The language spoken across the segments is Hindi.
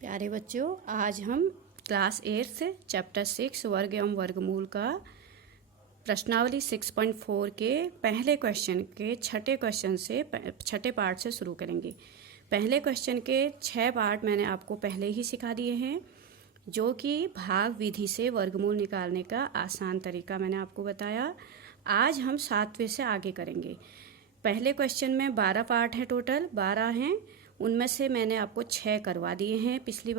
प्यारे बच्चों, आज हम क्लास 8 से चैप्टर 6 वर्ग एवं वर्गमूल का प्रश्नावली 6.4 के पहले क्वेश्चन के छठे पार्ट से शुरू करेंगे। पहले क्वेश्चन के 6 पार्ट मैंने आपको पहले ही सिखा दिए हैं, जो कि भाग विधि से वर्गमूल निकालने का आसान तरीका मैंने आपको बताया। आज हम 7वें से आगे करेंगे। पहले क्वेश्चन में 12 पार्ट हैं, टोटल 12 हैं। उनमें से मैंने आपको 6 करवा दिए हैं पिछले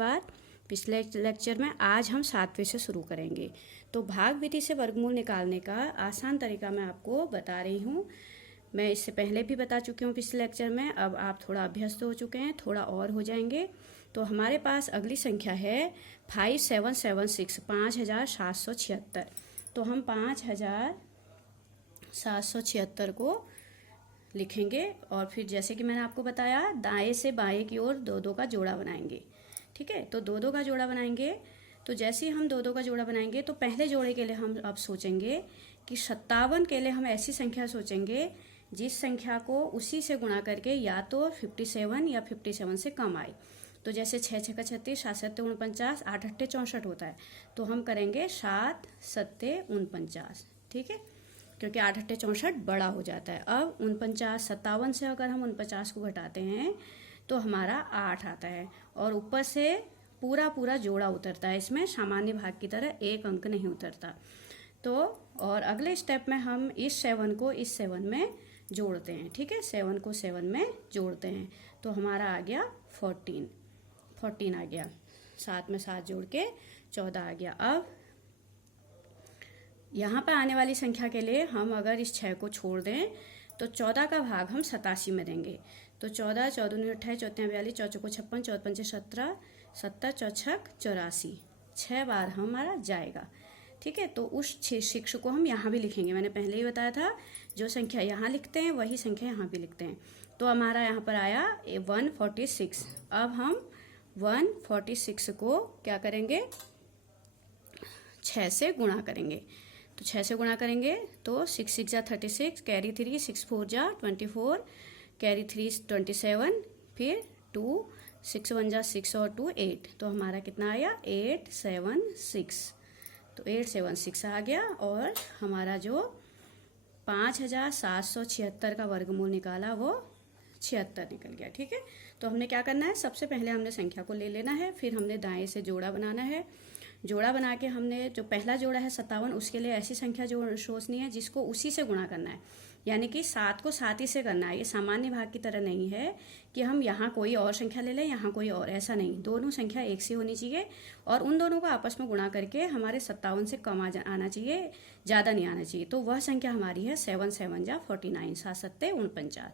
लेक्चर में। आज हम 7वें से शुरू करेंगे। तो भाग विधि से वर्गमूल निकालने का आसान तरीका मैं आपको बता रही हूँ। मैं इससे पहले भी बता चुकी हूँ पिछले लेक्चर में। अब आप थोड़ा अभ्यस्त हो चुके हैं, थोड़ा और हो जाएंगे। तो हमारे पास अगली संख्या है 5776, 5776। तो हम 5776 को लिखेंगे और फिर जैसे कि मैंने आपको बताया, दाएं से बाएं की ओर 2-2 का जोड़ा बनाएंगे। ठीक है, तो 2-2 का जोड़ा बनाएंगे। तो जैसे ही हम 2-2 का जोड़ा बनाएंगे तो पहले जोड़े के लिए हम अब सोचेंगे कि 57 के लिए हम ऐसी संख्या सोचेंगे जिस संख्या को उसी से गुणा करके या तो 57 या 57 से कम आए। तो जैसे 6-6 36, 7-7 49, 8-8 64 होता है। तो हम करेंगे 7-7 49। ठीक है, क्योंकि 8-8 64 बड़ा हो जाता है। अब 49 57 से अगर हम 49 को घटाते हैं तो हमारा 8 आता है और ऊपर से पूरा जोड़ा उतरता है। इसमें सामान्य भाग की तरह एक अंक नहीं उतरता। तो और अगले स्टेप में हम इस 7 को इस 7 में जोड़ते हैं। ठीक है, 7 को 7 में जोड़ते हैं तो हमारा आ गया 14 आ गया। 7 में 7 जोड़ के 14 आ गया। अब यहाँ पर आने वाली संख्या के लिए हम अगर इस 6 को छोड़ दें तो 14 का भाग हम 87 में देंगे। तो 14, 14 दूनी 28, 14 42, 14 चौको 56, 14 पंचे 17, 17 चौछक 84, 6 बार हमारा जाएगा। ठीक है, तो उस 6 को हम यहाँ भी लिखेंगे। मैंने पहले ही बताया था, जो संख्या यहाँ लिखते हैं वही संख्या यहाँ भी लिखते हैं। तो हमारा यहाँ पर आया 146। अब हम 146 को क्या करेंगे, 6 से गुणा करेंगे। तो 6 से गुणा करेंगे तो 6 6 जा 36, कैरी 3, 6 4 जा 24, कैरी 3 27, फिर 2, 6 1 जा 6 और 2 8। तो हमारा कितना आया 876। तो 876 आ गया और हमारा जो 5776 का वर्गमूल निकाला वो 76 निकल गया। ठीक है, तो हमने क्या करना है, सबसे पहले हमने संख्या को ले लेना है, फिर हमने दाएं से जोड़ा बनाना है। जोड़ा बना के हमने जो पहला जोड़ा है 57, उसके लिए ऐसी संख्या जो सोचनी है जिसको उसी से गुणा करना है। यानी कि 7 को 7 ही से करना है। ये सामान्य भाग की तरह नहीं है कि हम यहाँ कोई और संख्या ले लें, यहाँ कोई और, ऐसा नहीं। दोनों संख्या एक सी होनी चाहिए और उन दोनों को आपस में गुणा करके हमारे 57 से कम आना चाहिए, ज़्यादा नहीं आना चाहिए। तो वह संख्या हमारी है 7 7 जा 49, 7 7 49।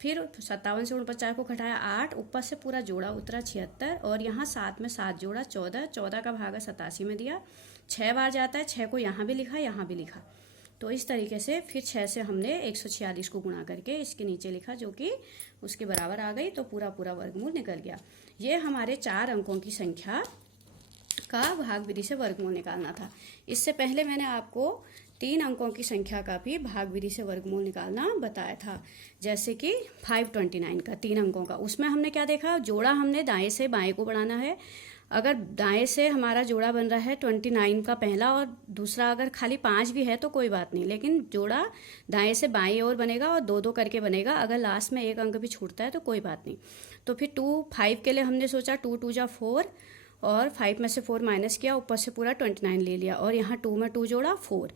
फिर 57 से 49 को घटाया 8, ऊपर से पूरा जोड़ा उतरा 76 और यहाँ 7 में 7 जोड़ा 14, 14 का भागा 87 में दिया। 6 बार जाता है, 6 को यहाँ भी लिखा, यहाँ भी लिखा। तो इस तरीके से फिर 6 से हमने 146 को गुणा करके इसके नीचे लिखा, जो कि उसके बराबर आ गई। तो पूरा वर्गमूल निकल गया। ये हमारे 4 अंकों की संख्या का भाग विधि से वर्गमूल निकालना था। इससे पहले मैंने आपको 3 अंकों की संख्या का भी भाग विधि से वर्गमूल निकालना बताया था, जैसे कि 529 का 3 अंकों का। उसमें हमने क्या देखा, जोड़ा हमने दाएं से बाएं को बढ़ाना है। अगर दाएं से हमारा जोड़ा बन रहा है 29 का पहला और दूसरा अगर खाली 5 भी है तो कोई बात नहीं, लेकिन जोड़ा दाएं से बाएं ओर बनेगा और 2-2 करके बनेगा। अगर लास्ट में एक अंक भी छूटता है तो कोई बात नहीं। तो फिर 5 के लिए हमने सोचा 2 2 जा 4 और 5 में से 4 माइनस किया, ऊपर से पूरा 29 ले लिया और यहाँ 2 में 2 जोड़ा 4।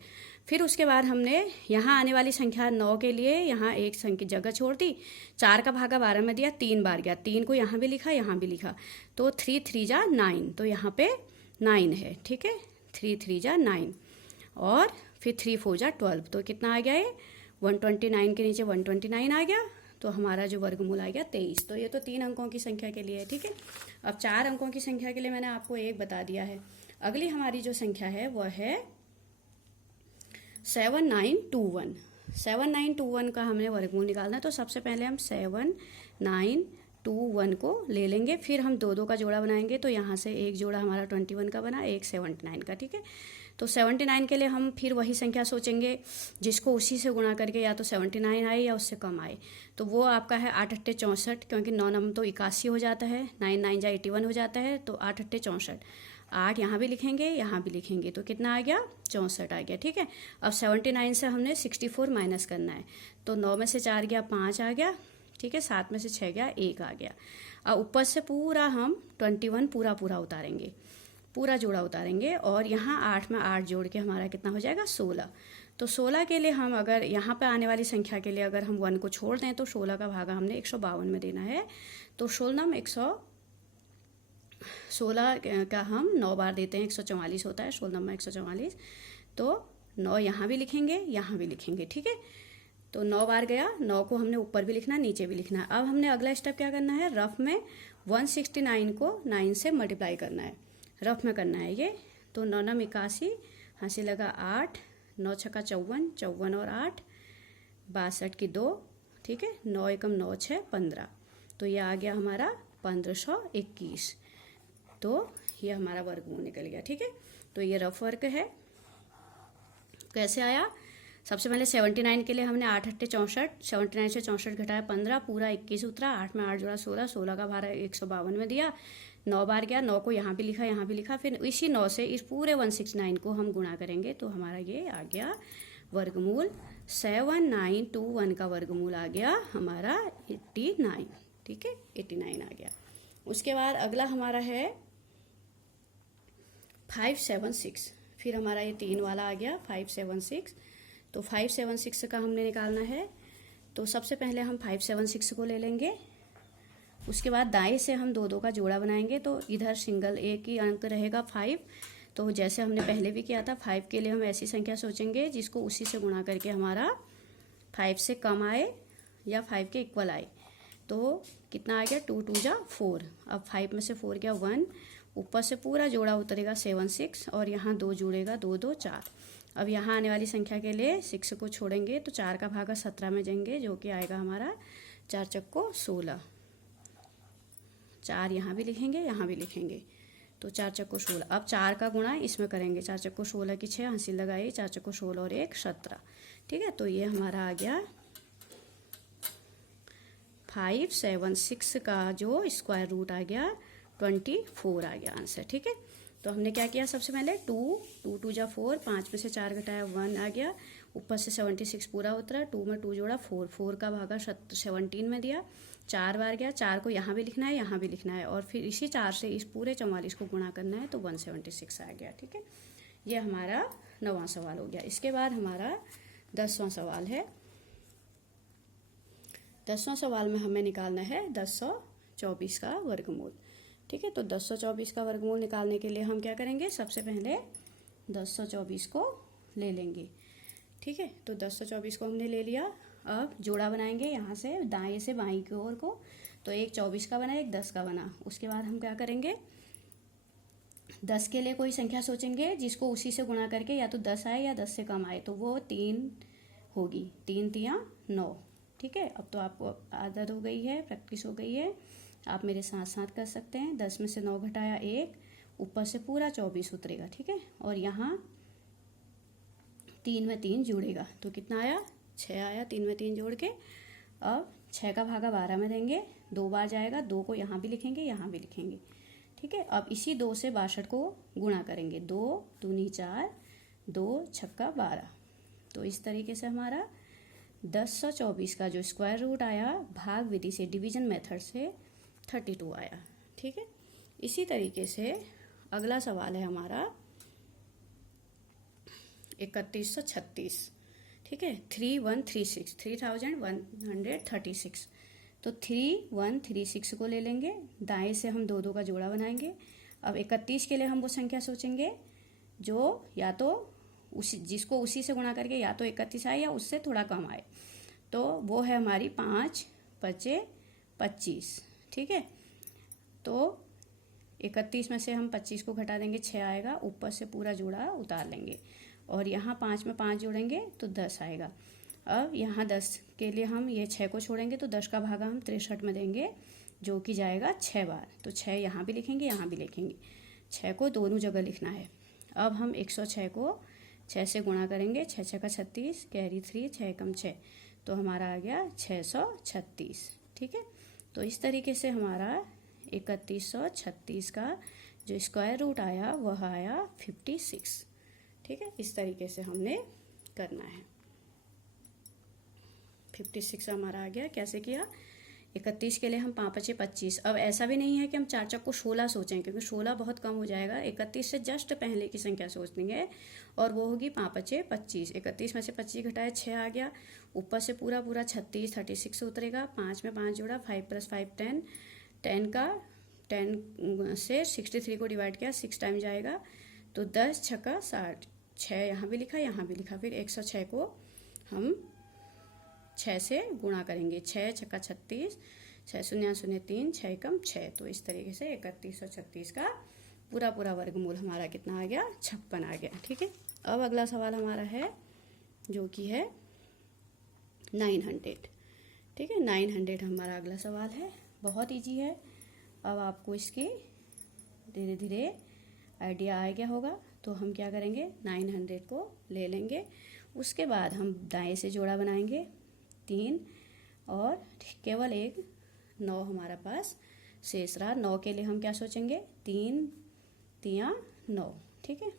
फिर उसके बाद हमने यहाँ आने वाली संख्या 9 के लिए यहाँ एक संख्या जगह छोड़ दी। 4 का भागा 12 में दिया, 3 बार गया, 3 को यहाँ भी लिखा, यहाँ भी लिखा। तो 3 3 जा 9, तो यहाँ पे 9 है। ठीक है, 3 3 जा 9 और फिर 3 4 जा 12। तो कितना आ गया ये 129 के नीचे 129 आ गया। तो हमारा जो वर्गमूल आ गया 23। तो ये तो 3 अंकों की संख्या के लिए है। ठीक है, अब 4 अंकों की संख्या के लिए मैंने आपको एक बता दिया है। अगली हमारी जो संख्या है वह है 7921। 7921 का हमने वर्गमूल निकालना है। तो सबसे पहले हम 7921 को ले लेंगे, फिर हम 2-2 का जोड़ा बनाएंगे। तो यहाँ से एक जोड़ा हमारा 21 का बना, एक 79 का। ठीक है, तो 79 के लिए हम फिर वही संख्या सोचेंगे जिसको उसी से गुणा करके या तो 79 आए या उससे कम आए। तो वो आपका है 8 अट्ठे 64, क्योंकि 9 नंबर तो 81 हो जाता है, 9 9 जा 81 हो जाता है, तो 8 अट्ठे 64। 8 यहाँ भी लिखेंगे, यहाँ भी लिखेंगे, तो कितना आ गया 64 आ गया। ठीक है, अब 79 से हमने 64 माइनस करना है, तो 9 में से 4 गया 5 आ गया। ठीक है, 7 में से 6 गया 1 आ गया। अब ऊपर से पूरा हम 21 पूरा पूरा उतारेंगे, पूरा जोड़ा उतारेंगे, और यहाँ 8 में 8 जोड़ के हमारा कितना हो जाएगा 16। तो 16 के लिए हम अगर यहाँ पे आने वाली संख्या के लिए अगर हम 1 को छोड़ दें तो 16 का भागा हमने 152 में देना है। तो 16 का हम 9 बार देते हैं, 144 होता है 16 में 144। तो 9 यहाँ भी लिखेंगे, यहाँ भी लिखेंगे। ठीक है, तो 9 बार गया, 9 को हमने ऊपर भी लिखना है नीचे भी लिखना है। अब हमने अगला स्टेप क्या करना है, रफ में 169 को 9 से मल्टीप्लाई करना है, रफ में करना है ये। तो 9 9 81, हंसी लगा 8, 9 छक्का 54, 54 और 8 62 की 2। ठीक है, 9 एकम 9 6 15, तो ये आ गया हमारा 1521। तो ये हमारा वर्गमूल निकल गया। ठीक है, तो ये रफ वर्क है। कैसे आया, सबसे पहले 79 के लिए हमने 8 अट्ठे 64, 79 से 64 घटाया 15, पूरा 21 उतरा, 8 में 8 जोड़ा 16, 16 का भारा 152 में दिया, 9 बार गया, 9 को यहाँ भी लिखा यहाँ भी लिखा, फिर इसी 9 से इस पूरे 169 को हम गुणा करेंगे, तो हमारा ये आ गया वर्गमूल 7921 का वर्गमूल आ गया हमारा 89। ठीक है, 89 आ गया। उसके बाद अगला हमारा है 576, फिर हमारा ये 3 वाला आ गया 576। तो 576 का हमने निकालना है, तो सबसे पहले हम 576 को ले लेंगे, उसके बाद दाएं से हम 2 2 का जोड़ा बनाएंगे, तो इधर सिंगल एक ही अंक रहेगा 5। तो जैसे हमने पहले भी किया था, 5 के लिए हम ऐसी संख्या सोचेंगे जिसको उसी से गुणा करके हमारा 5 से कम आए या 5 के इक्वल आए। तो कितना आ गया 2 2 जा 4, अब 5 में से 4 गया 1, ऊपर से पूरा जोड़ा उतरेगा 7 6, और यहाँ 2 जुड़ेगा 2 2 4। अब यहाँ आने वाली संख्या के लिए 6 को छोड़ेंगे तो 4 का भागा 17 में जाएंगे, जो कि आएगा हमारा 4 चक्को 16। 4 यहाँ भी लिखेंगे यहाँ भी लिखेंगे, तो 4 चक्को 16। अब 4 का गुणा इसमें करेंगे, 4 चक्को 16 की 6, हंसी लगाई, 4 चक्को 16 और 1 17। ठीक है, तो ये हमारा आ गया 576 का जो स्क्वायर रूट आ गया 24 आ गया आंसर। ठीक है, तो हमने क्या किया, सबसे पहले 2 2 जा 4, 5 में से 4 घटाया 1 आ गया, ऊपर से 76 पूरा उतरा, 2 में 2 जोड़ा 4, 4 का भागा 17 में दिया, 4 बार गया, 4 को यहाँ भी लिखना है यहाँ भी लिखना है, और फिर इसी 4 से इस पूरे 44 को गुणा करना है, तो 176 आ गया। ठीक है, ये हमारा 9वां सवाल हो गया। इसके बाद हमारा 10वां सवाल है। 10वां सवाल में हमें निकालना है 1024 का वर्गमूल। ठीक है, तो 1024 का वर्गमूल निकालने के लिए हम क्या करेंगे, सबसे पहले 1024 को ले लेंगे। ठीक है, तो 1024 को हमने ले लिया। अब जोड़ा बनाएंगे यहाँ से दाएं से बाईं की ओर को, तो एक 24 का बना एक 10 का बना। उसके बाद हम क्या करेंगे, 10 के लिए कोई संख्या सोचेंगे जिसको उसी से गुणा करके या तो 10 आए या 10 से कम आए, तो वो 3 होगी, 3 3 9। ठीक है, अब तो आपको आदत हो गई है, प्रैक्टिस हो गई है, आप मेरे साथ साथ कर सकते हैं। 10 में से 9 घटाया 1, ऊपर से पूरा 24 उतरेगा। ठीक है, और यहाँ 3 में 3 जुड़ेगा, तो कितना आया 6 आया, 3 में 3 जोड़ के। अब 6 का भागा 12 में देंगे, 2 बार जाएगा, 2 को यहाँ भी लिखेंगे यहाँ भी लिखेंगे। ठीक है, अब इसी 2 से 62 को गुणा करेंगे, 2 दूनी 4, 2 छक्का 12। तो इस तरीके से हमारा 1024 का जो स्क्वायर रूट आया भाग विधि से, डिवीजन मेथड से 32 आया। ठीक है, इसी तरीके से अगला सवाल है हमारा 3136। ठीक है, 3136, 3136, तो 3136 को ले लेंगे, दाएं से हम 2 2 का जोड़ा बनाएंगे। अब 31 के लिए हम वो संख्या सोचेंगे जो या तो जिसको उसी से गुणा करके या तो 31 आए या उससे थोड़ा कम आए, तो वो है हमारी 5 5 25। ठीक है, तो 31 में से हम 25 को घटा देंगे, 6 आएगा, ऊपर से पूरा जोड़ा उतार लेंगे, और यहाँ 5 में 5 जोड़ेंगे तो 10 आएगा। अब यहाँ 10 के लिए हम ये 6 को छोड़ेंगे, तो 10 का भागा हम 63 में देंगे, जो कि जाएगा 6 बार, तो 6 यहाँ भी लिखेंगे यहाँ भी लिखेंगे, 6 को दोनों जगह लिखना है। अब हम 106 को 6 से गुणा करेंगे, 6 6 का 36, कैरी 3, 6 कम 6, तो हमारा आ गया 636। ठीक है, तो इस तरीके से हमारा 3136 का जो स्क्वायर रूट आया वह आया 56। ठीक है, इस तरीके से हमने करना है। 56 हमारा आ गया। कैसे किया? 31 के लिए हम 5 5 25। अब ऐसा भी नहीं है कि हम 4 4 को 16 सोचें, क्योंकि 16 बहुत कम हो जाएगा। 31 से जस्ट पहले की संख्या सोचनी है और वो होगी 5 5 25। 31 में से 25 घटाया 6 आ गया, ऊपर से पूरा पूरा 36 उतरेगा। 5 में 5 जोड़ा, 5 + 5 10, 10 से 63 को डिवाइड किया, 6 टाइम जाएगा, तो 10 छक्का 60, 6 यहाँ भी लिखा यहाँ भी लिखा। फिर 106 को हम 6 से गुणा करेंगे, 6 छक्का 36, 6 शून्य 0 3, 6 कम 6, तो इस तरीके से 3136 का पूरा पूरा वर्गमूल हमारा कितना आ गया? 56 आ गया। ठीक है, अब अगला सवाल हमारा है जो कि है 900। ठीक है, 900 हमारा अगला सवाल है। बहुत ईजी है। अब आपको इसकी धीरे धीरे आइडिया आ गया होगा। तो हम क्या करेंगे, 900 को ले लेंगे, उसके बाद हम दाएं से जोड़ा बनाएंगे 3 और केवल एक 9 हमारा पास शेष रहा। 9 के लिए हम क्या सोचेंगे, 3 3 9। ठीक है,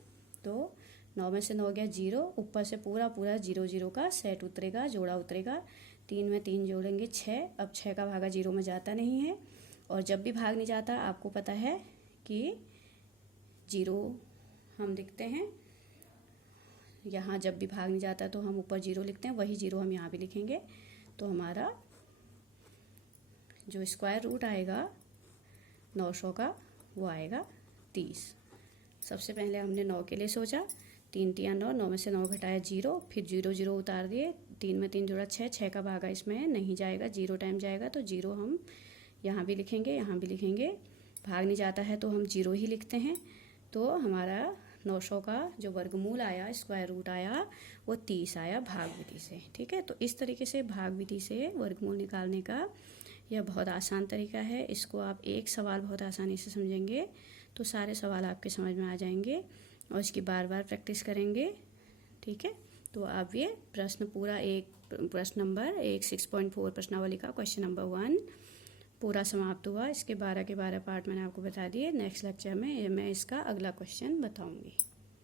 तो 9 में से 9 गया 0, ऊपर से पूरा पूरा 0 0 का सेट उतरेगा, जोड़ा उतरेगा। 3 में 3 जोड़ेंगे 6। अब 6 का भागा 0 में जाता नहीं है, और जब भी भाग नहीं जाता आपको पता है कि 0 हम लिखते हैं यहाँ, जब भी भाग नहीं जाता तो हम ऊपर 0 लिखते हैं, वही 0 हम यहाँ भी लिखेंगे। तो हमारा जो स्क्वायर रूट आएगा 900 का वो आएगा 30। सबसे पहले हमने 9 के लिए सोचा, 3 3 9, 9 में से 9 घटाया 0, फिर 0 0 उतार दिए, 3 में 3 जोड़ा 6, 6 का भागा इसमें नहीं जाएगा, 0 टाइम जाएगा, तो 0 हम यहाँ भी लिखेंगे यहाँ भी लिखेंगे। भाग नहीं जाता है तो हम 0 ही लिखते हैं। तो हमारा 900 का जो वर्गमूल आया, स्क्वायर रूट आया, वो 30 आया भाग विधि से। ठीक है, तो इस तरीके से भाग विधि से वर्गमूल निकालने का यह बहुत आसान तरीका है। इसको आप एक सवाल बहुत आसानी से समझेंगे तो सारे सवाल आपके समझ में आ जाएंगे, और इसकी बार बार प्रैक्टिस करेंगे। ठीक है, तो आप ये प्रश्न पूरा प्रश्न नंबर 6.4 प्रश्नावली का क्वेश्चन नंबर 1 पूरा समाप्त हुआ। इसके 12 के 12 पार्ट मैंने आपको बता दिए। नेक्स्ट लेक्चर में मैं इसका अगला क्वेश्चन बताऊंगी।